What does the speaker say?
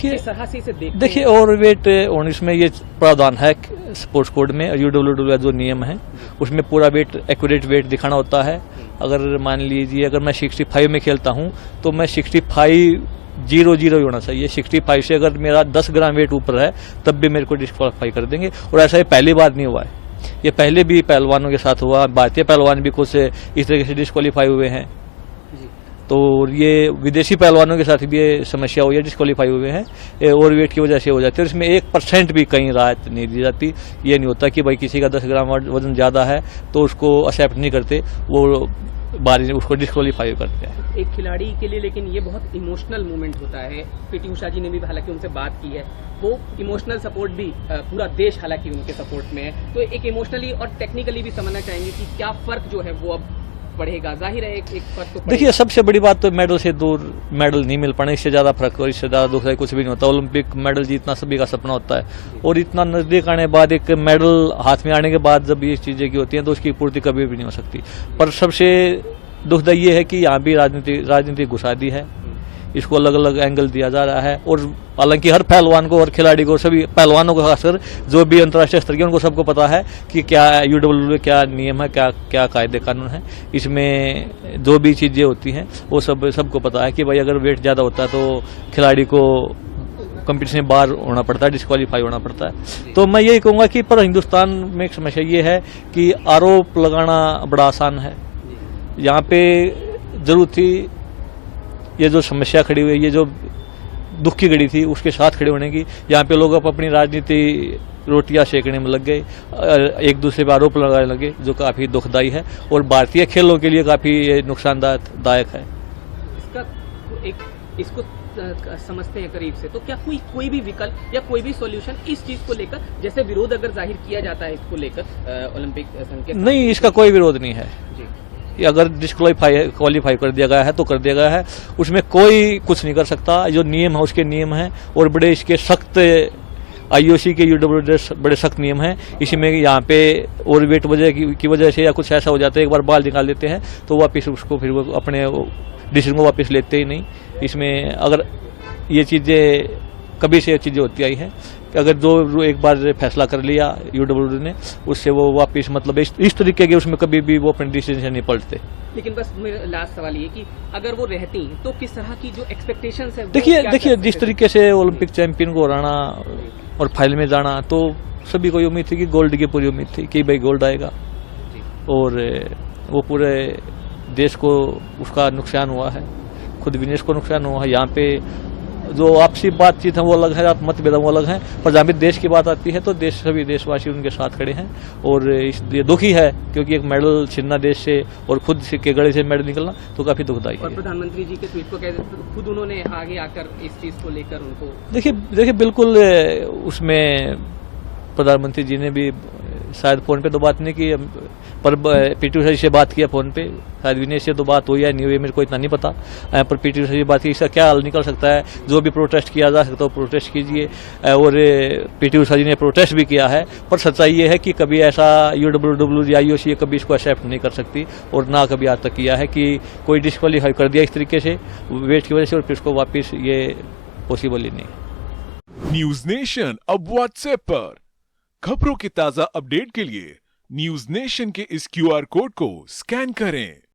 किस तरह से इसे देखते देखिए हैं? ओवरवेट और इसमें ये प्रावधान है स्पोर्ट्स कोड में, UWW का जो नियम है उसमें पूरा वेट एक्यूरेट वेट दिखाना होता है। अगर मान लीजिए अगर मैं 65 में खेलता हूँ तो मैं 65.00 ही होना चाहिए। 65 से अगर मेरा 10 ग्राम वेट ऊपर है तब भी मेरे को डिस्क्वालीफाई कर देंगे। और ऐसा ये पहली बार नहीं हुआ है, ये पहले भी पहलवानों के साथ हुआ। भारतीय पहलवान भी कुछ इस तरीके से डिस्क्वालीफाई हुए हैं। तो ये विदेशी पहलवानों के साथ भी ये समस्या हुई है, डिस्क्वालीफाई हुए हैं, ओवर वेट की वजह से हो जाती है। और इसमें 1% भी कहीं राहत नहीं दी जाती। ये नहीं होता कि भाई किसी का 10 ग्राम वजन ज़्यादा है तो उसको एक्सेप्ट नहीं करते, वो बारी उसको डिस्क्वालीफाई करते हैं। एक खिलाड़ी के लिए लेकिन ये बहुत इमोशनल मोमेंट होता है। पीटी उषा जी ने भी हालांकि उनसे बात की है, वो इमोशनल सपोर्ट भी पूरा देश हालांकि उनके सपोर्ट में है। तो एक इमोशनली और टेक्निकली भी समझना चाहेंगे कि क्या फर्क जो है वो अब बढ़ेगा। जाहिर है एक फर्क तो देखिए सबसे बड़ी बात तो मेडल से दूर, मेडल नहीं मिल पाने, इससे ज़्यादा फर्क और इससे ज़्यादा दुख है कुछ भी नहीं होता। ओलंपिक मेडल जीतना सभी का सपना होता है और इतना नज़दीक आने के बाद एक मेडल हाथ में आने के बाद जब ये चीज़ें की होती हैं तो उसकी पूर्ति कभी भी नहीं हो सकती। पर सबसे दुखदायी ये है कि यहाँ भी राजनीति घुसा दी है, इसको अलग अलग एंगल दिया जा रहा है। और हालांकि हर पहलवान को, हर खिलाड़ी को, सभी पहलवानों को खासकर जो भी अंतर्राष्ट्रीय स्तर के उनको सबको पता है कि क्या UWW में क्या नियम है, क्या क्या कायदे कानून है। इसमें जो भी चीज़ें होती हैं वो सबको पता है कि भाई अगर वेट ज़्यादा होता है तो खिलाड़ी को कंपटीशन में बाहर होना पड़ता है, डिस्क्वालीफाई होना पड़ता है। तो मैं यही कहूँगा कि पर हिंदुस्तान में एक समस्या ये है कि आरोप लगाना बड़ा आसान है। यहाँ पे जरूरत थी ये जो समस्या खड़ी हुई है, ये जो दुख की घड़ी थी उसके साथ खड़े होने की। यहाँ पे लोग अपनी राजनीति रोटियां सेकने में लग गए, एक दूसरे पर आरोप लगाने लगे, जो काफ़ी दुखदायी है और भारतीय खेलों के लिए काफ़ी नुकसानदायक है। इसको समझते हैं करीब से, तो क्या कोई भी विकल्प या कोई भी सॉल्यूशन इस चीज को लेकर, जैसे विरोध अगर जाहिर किया जाता है इसको लेकर ओलंपिक संघ के? नहीं, इसका कोई विरोध नहीं है। अगर डिस्क्वालीफाई कर दिया गया है तो कर दिया गया है, उसमें कोई कुछ नहीं कर सकता। जो नियम है उसके नियम हैं और बड़े इसके सख्त IOC के UWW बड़े सख्त नियम हैं। इसमें यहाँ पे ओवरवेट की वजह से या कुछ ऐसा हो जाता है, एक बार बाल निकाल देते हैं तो वापस उसको फिर वो अपने डिसीजन को वापस लेते ही नहीं। इसमें अगर ये चीज़ें कभी से चीज़ें होती आई हैं कि अगर जो एक बार फैसला कर लिया UWW ने, उससे वो वापस मतलब इस तरीके के उसमें कभी भी वो अपने डिसीजन से नहीं पलटते। लेकिन बस मेरा लास्ट सवाल ये कि अगर वो रहती तो किस तरह की जो एक्सपेक्टेशंस है, देखिए जिस तरीके से ओलंपिक चैंपियन को हराना और फाइनल में जाना, तो सभी को उम्मीद थी कि गोल्ड की पूरी उम्मीद थी कि भाई गोल्ड आएगा। और वो पूरे देश को उसका नुकसान हुआ है, खुद विनेश को नुकसान हुआ है। यहाँ पे जो आपसी बातचीत है वो अलग है, मतभेद वो अलग है, पर जहाँ भी देश की बात आती है तो सभी देशवासी उनके साथ खड़े हैं। और इसलिए दुखी है क्योंकि एक मेडल छीनना देश से और खुद के गले से मेडल निकलना तो काफी दुखदायी है। और प्रधानमंत्री जी के ट्वीट को खुद उन्होंने आगे आकर इस चीज को लेकर उनको देखिए बिल्कुल उसमें प्रधानमंत्री जी ने भी शायद फोन पे तो बात नहीं की, पर पीटी उषा जी से बात किया फोन पे। शायद विनेश से तो बात हुई है नहीं हुई मेरे को इतना नहीं पता, पर पीटी उषा जी बात की। इसका क्या हल निकल सकता है? जो भी प्रोटेस्ट किया जा सकता है प्रोटेस्ट कीजिए। और पीटी उषा जी ने प्रोटेस्ट भी किया है, पर सच्चाई ये है कि कभी ऐसा UWW या IOC कभी इसको एक्सेप्ट नहीं कर सकती और ना कभी आज तक किया है कि कोई डिस्क्वालीफाई कर दिया इस तरीके से वेट की वजह से और फिर उसको वापस, ये पॉसिबल ही नहीं। न्यूज नेशन अब व्हाट्सएप पर खबरों के ताजा अपडेट के लिए न्यूज नेशन के इस QR कोड को स्कैन करें।